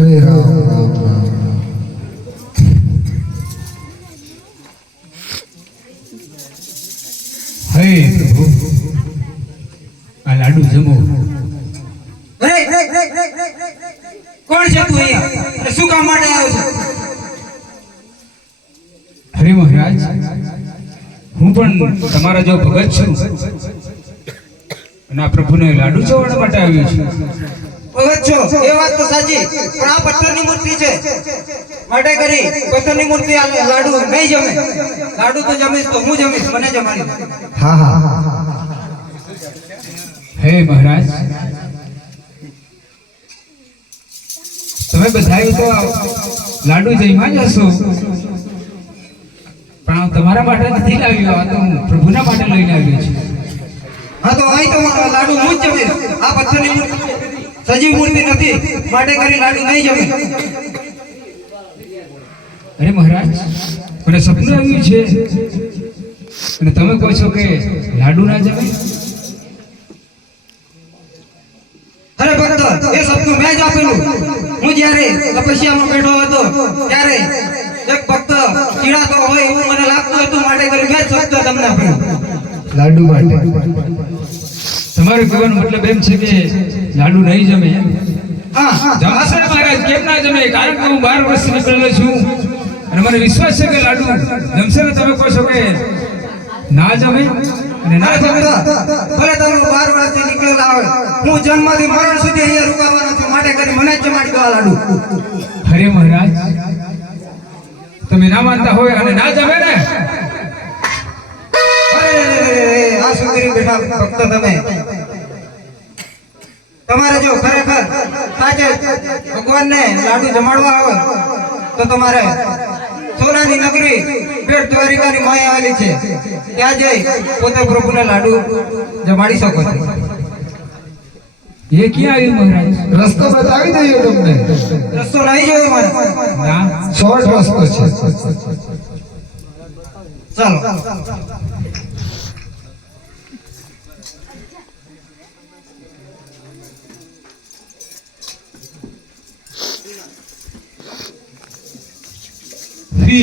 હરે રામ રામ રામ રામ. હે પ્રભુ આ લાડુ જમો. કોણ છે તું અહીંયા અને શું કામ માટે આવ્યો છે? હરે મહારાજ, હું પણ તમારા જો ભગત છું અને આ પ્રભુને લાડુ ચવાડવા માટે આવ્યો છું. ભગત છો એ વાત તો સાચી, પણ આ પથ્થરની મૂર્તિ છે માટે કરી પથ્થરની મૂર્તિ આ લાડુ નહીં જમે. લાડુ તો જમીશ તો હું જમીશ, મને જમાડી દે. હા હા. હે મહારાજ, તમે બધાએ તો લાડુ જઈમાં જ હશો, પણ આ તમારા માટે નથી લાવ્યો, આ તો હું પ્રભુના માટે લઈને આવ્યો છું. હા તો અહીં તો લાડુ હું જ જમીશ. આ પથ્થરની મૂર્તિ સજીવ મૂર્તિ નથી માટે કરી લાડુ નહીં જમે. અરે મહારાજ, મને સપનું આવ્યું છે અને તમે કહો છો કે લાડુ ના જમે. અરે ભક્ત, એ સપનું મેં જ આપેલું. હું જ્યારે તપસ્યામાં બેઠો હતો ત્યારે એક ભક્ત ચીડાતો હોય એવું મને લાગતું હતું માટે કરી મેં જ શબ્દ તમને આપેલું. લાડુ માટે. તમારો કહેવાનો મતલબ એમ છે કે લાડુ નહીં જમે એમ? હા જમશે મહારાજ, કેમ ના જમે? કારણ કે હું 12 વર્ષથી નીકળેલો છું અને મને વિશ્વાસ છે કે લાડુ જમશે ને. તમે કહો છો કે ના જમે અને ના જમે. ભલે તમે 12 વર્ષથી નીકળેલા હોય, હું જન્મથી મરણ સુધી અહીંયા રોકાવાનો છું માટે કરી મને જ જમાડી દો આ લાડુ. હરે મહારાજ, તમે ના માનતા હોય અને ના જમે ને. અરે આ સુંદરી બેઠા ભક્ત, તમારે જો ખરેખર સાચે ભગવાનને લાડુ જમાડવા હોય તો તમારે સોનાની નગરી બેટ દ્વારિકાની માય આવેલી છે, ત્યાં જઈ પોતે પ્રભુને લાડુ જમાડી શકો છો. એ ક્યાં આવ્યું મહારાજ? રસ્તો બતાવી દઈએ તમને. રસ્તો નહીં જોયો મારે. ના, શોર્ટ રસ્તો છે. ચાલો.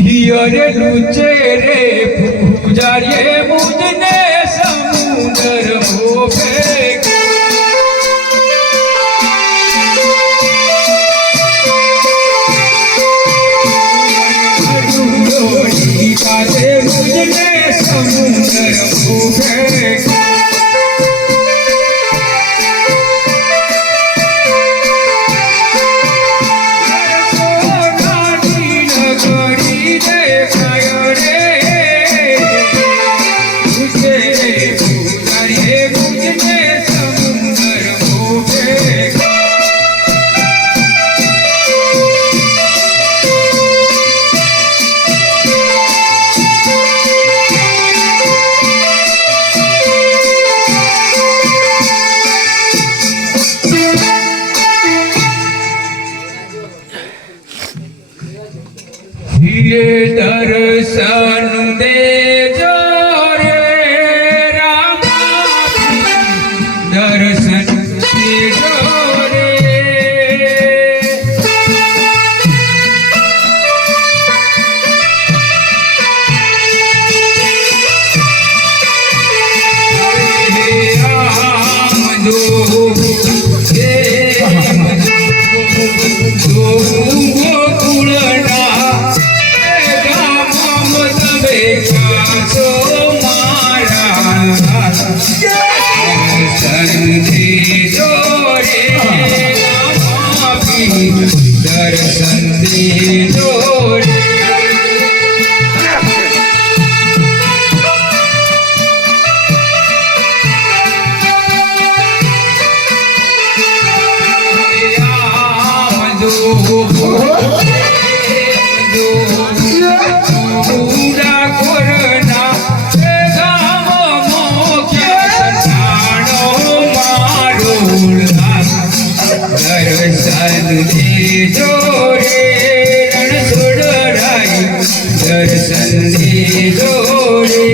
હિયરે લુચે રે પૂજારીએ મુજને સમુદર મોભે. મુજને સમુદર મોભે. દર્શન દેજો રે રામા, દર્શન દેજો રે. દર્શન દેજો રે. દર્શન દેજો રે.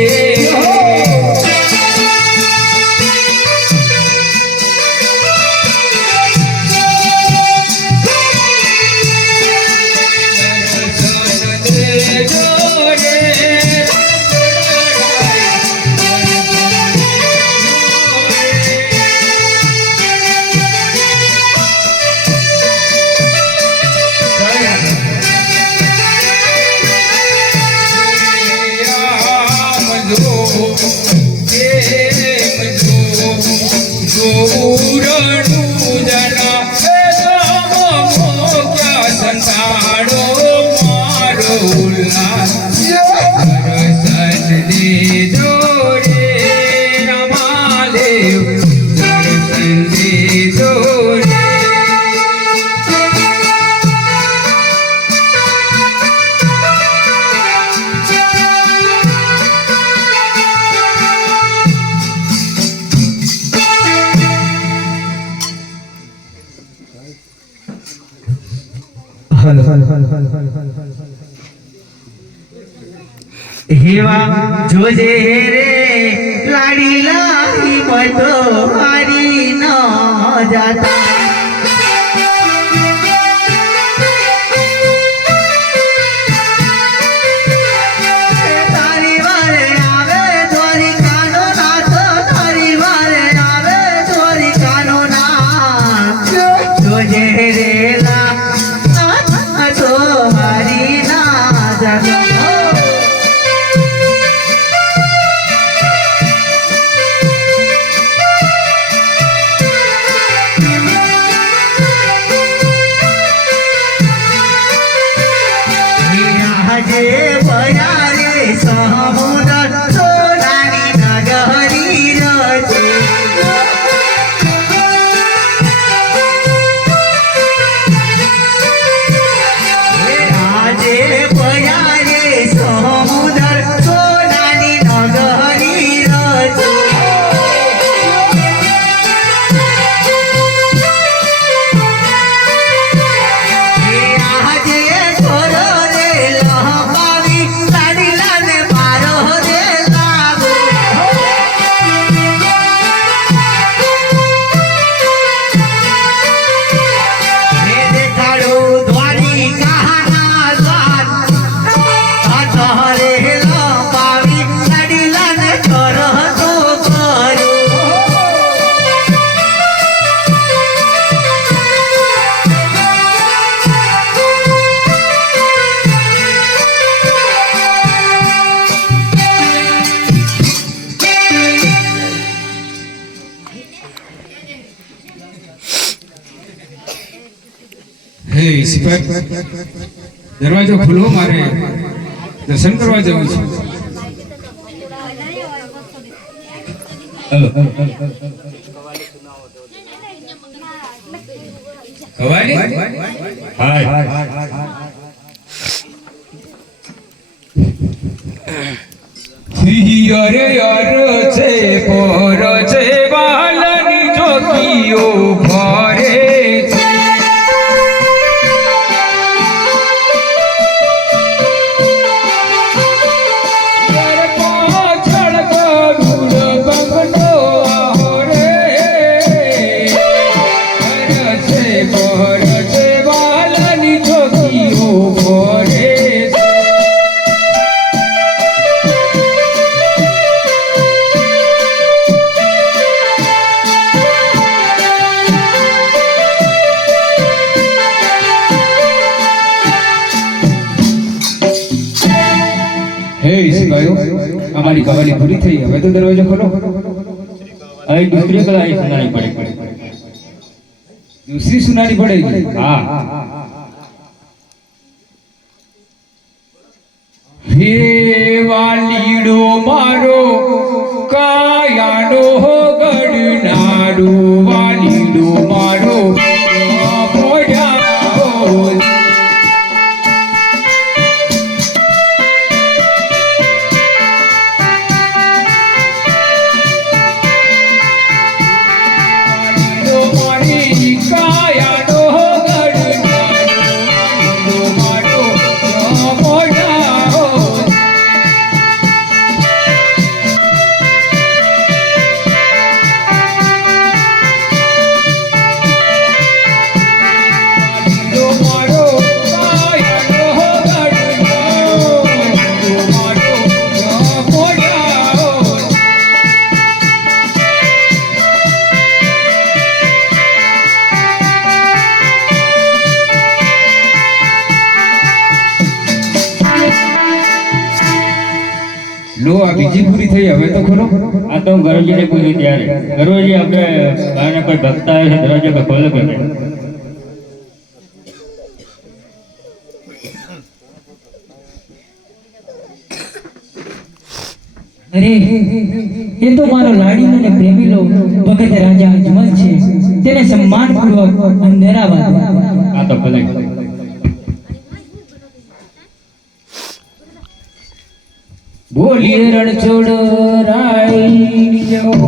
हेवा जोजे रे लाडी लाही मतो हारी न जाता तारी वारे आवे तोरी कानो नाथ तारी वारे आवे तोरी कानो नाथ जोजे रे ला तो हारी ना जाता હે ઈશ્વર, દરવાજો ખુલ્લો, મારે દર્શન કરવા જવું છે. કવાલી યરે યર છે પર છે બાલની ચોકીઓ ભરે છે. हमारी कवाली पूरी थी, હવે તો દરવાજો ખોલો. અહીં दूसरी कलाई सुनाई पड़ेगी. दूसरी सुनानी पड़ेगी. हाँ હે વાલીડો મારો કાયાનો ગડનાડો, વાલીડો મારો મોઢાઓ. लो आ बीजी पूरी થઈ, હવે તો ખોલો. આ તો ગરોજીને પૂરી ત્યારે ગરોજી આપણે બહારને કોઈ ભક્ત આવે છે દરવાજો કે ખોલો કે નહીં? અરે એ તો મારો લાડીલો ને પ્રેમીલો ભગત રાજા અજમલ છે, તેને સન્માનપૂર્વક અંધેરાવા દો. આ તો ભલે. બોલીએ રણછોડ રાયણિયો.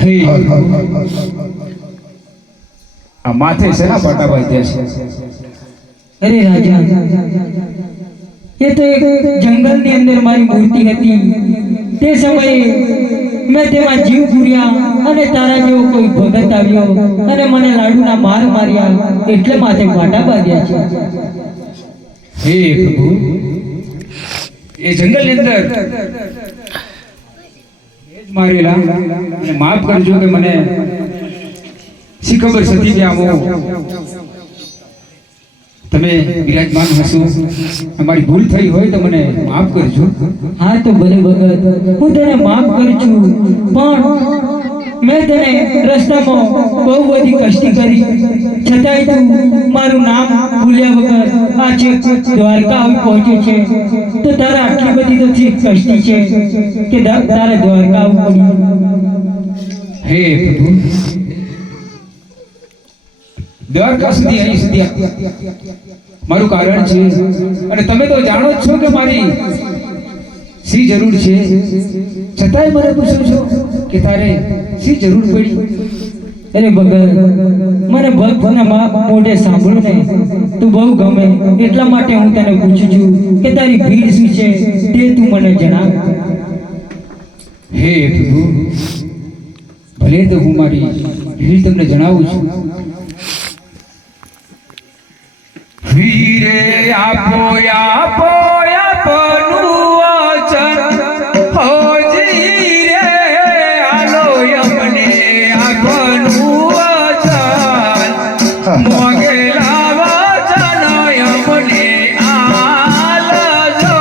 હે આ માથે શેના પાટા બાંધ્યા છે? અરે રાજા, એ તો એક જંગલની અંદર મારી મૂર્તિ હતી. તે સમયે મેં તેમાં જીવ પૂર્યા અને તારા જેવો કોઈ ભગત આવ્યો અને મને લાડુના માર માર્યા, એટલે માથે પાટા બાંધ્યા છે. હે પ્રભુ, એ જંગલની અંદર મારેલા અને માફ કરજો કે મને શી ખબર સતી કે આવો તમે વિરાજમાન હશો. અમારી ભૂલ થઈ હોય તો મને માફ કરજો. હા તો ભલે ભગત, હું તને માફ કરું છું, પણ મેં તને રસ્તામાં બહુ બધી કષ્ટી કરી, છતાંય તું મારું નામ ભૂલ્યા વગર આ છેક દ્વારકા આવી પહોંચે છે. તો તારા આટલી બધી તો ઠીક કષ્ટી છે કે તારે દ્વારકા આવવું પડ્યું. હે પ્રભુ, દ્વારકા સુધી અહીં સુધી મારું કારણ છે અને તમે તો જાણો જ છો કે મારી શી જરૂર છે, છતાંય મને પૂછો છો કે તારે શી જરૂર પડી? અરે ભગત, મને ભક્તના મોઢે સાંભળું ને તું બહુ ગમે, એટલા માટે હું તને પૂછું છું કે તારી ભીડ શું છે તે તું મને જણાવ. હે પ્રભુ, ભલે તો હું મારી ભીડ તમને જણાવું છું. વીરે આપો આપો આપનું વચન, હોજી રે આલો અમને આપનું વચન, મોગેલા વચન અમને આલજો.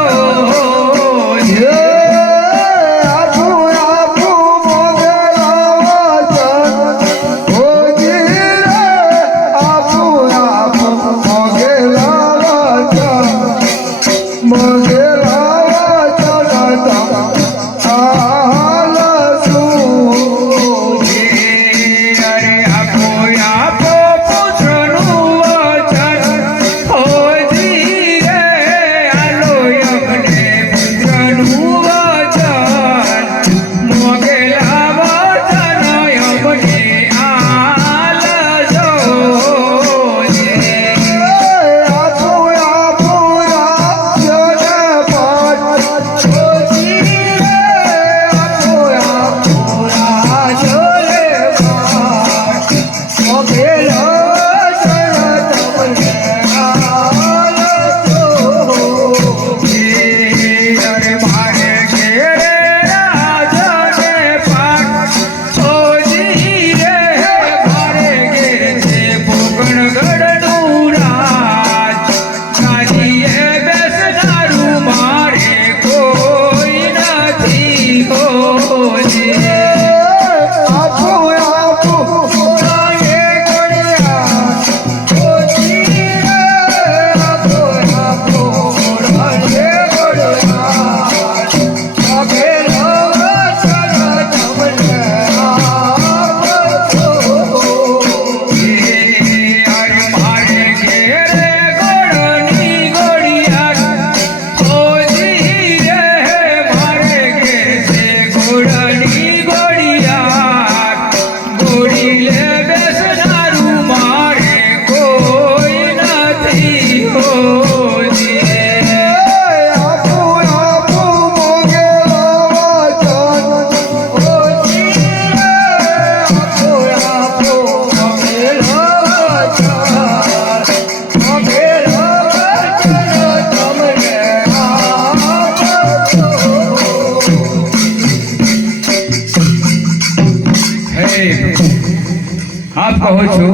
આપ કહો છો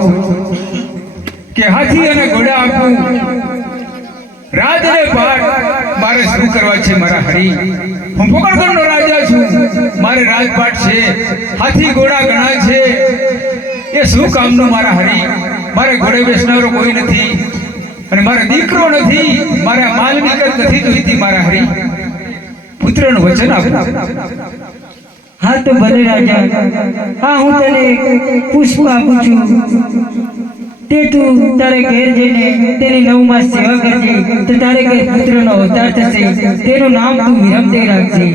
કે હાથી અને ઘોડા આપું, રાજ અને પાટ મારે શું કરવા છે મારા હરી? હું પોકણગઢનો રાજા છું, મારે રાજપાટ છે, હાથી ઘોડા ઘણા છે, એ શું કામનું મારા હરી? મારે ઘોડે બેસનારો કોઈ નથી અને મારો દીકરો નથી, મારે માલ મિલકત નથી જોઈતી મારા હરી. પુત્રનું વચન આપો. હા તો ભલે રાજા, હા હું તને પુષ્પ આપું છું, તે તું તારે ઘેર જઈને તેની 9 માસ સેવા કરજે, તો તારે ઘેર પુત્રનો અવતાર થશે, તેનું નામ તું વિરમદેવ રાખજે.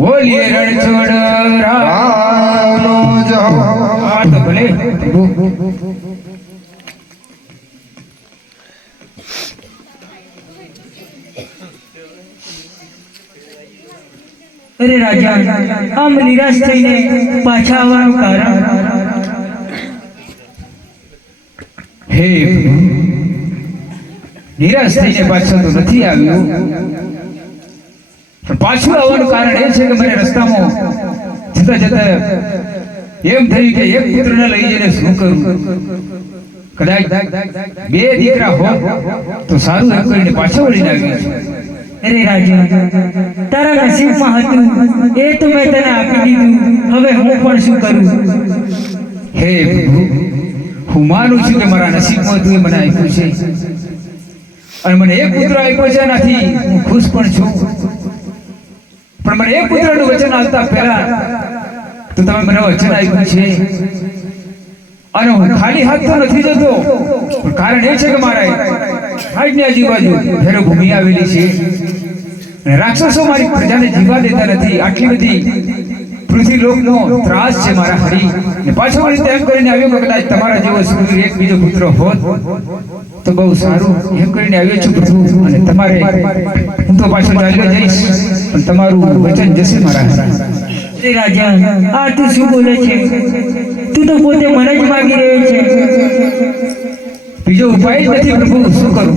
બોલીએ રણછોડ રામનો જય. હા તો ભલે પ્રભુ. અરે રાજા, આમ નિરાશ થઈને પાછા આવવાનું કારણ? હે પ્રભુ, નિરાશ થઈને પાછો તો નથી આવ્યો, પણ પાછું આવવાનું કારણ એ છે કે મને રસ્તામાં જતા જતા એમ થયું કે એક પુત્રને લઈ જઈને શું કરું, કદાચ બે દીકરા હોત તો સારું એમ કરીને પાછો વળીને આવ્યો છું. અરે રાજા, તારા નસીબમાં હતું એ તો મેં તને આપી દીધું, હવે હું પણ શું કરું? હે પ્રભુ, હું માનું છું કે મારા નસીબમાં હતું એ મને આપ્યું છે, અને મને એક પુત્ર આપ્યો છે, એનાથી હું ખુશ પણ છું. પણ મને એક પુત્રનું વચન આપતા પહેલા તો તમે મને વચન આપ્યું છે, અને હું ખાલી હાથ તો નથી જતો, પણ કારણ એ છે કે મારા આજની આજુબાજુ ભેરો ભૂમિ આવેલી છે, અને રાક્ષસો મારી પ્રજાને જીવા દેતા નથી. આટલી બધી પૃથ્વી લોકનો ત્રાસ છે મારા હરી, ને પાછો વળી તેમ કરીને આવ્યો કે કદાચ તમારા જેવો સુરવીર એક બીજો પુત્ર હોત તો બહુ સારું એમ કરીને આવ્યો છું પ્રભુ. અને તમારે હું તો પાછો ચાલ્યો જઈશ, પણ તમારું વચન જશે મારા હરી. અરે રાજા, આ તું શું બોલે છે? તું તો પોતે મને જ માગી રહ્યો છે. બીજો ઉપાય જ નથી પ્રભુ, શું કરું?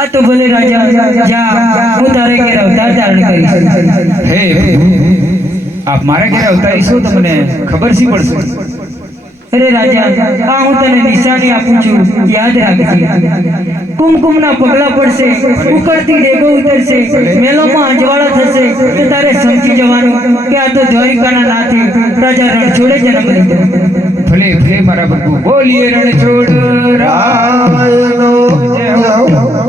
આ તો ભલે રાજા, જા, હું તારે ઘેર અવતાર ધારણ કરીશ. હે પ્રભુ, આપ મારા ઘેર અવતારીશો તો મને ખબર શી પડશે? અરે રાજા, આ હું તને નિશાની આપું છું, યાદ રાખજે. કુમકુમના પગલા પડશે, ઉકળતી ડેગો ઉતરશે, મેલોમાં અજવાળા થશે તો તારે સમજી જવાનું કે આ તો દ્વારિકાના નાથે રાજા રણછોડે જન્મ લીધો. ભલે ભલે મારા પ્રભુ, બોલીએ રણછોડ રામનો જય હો.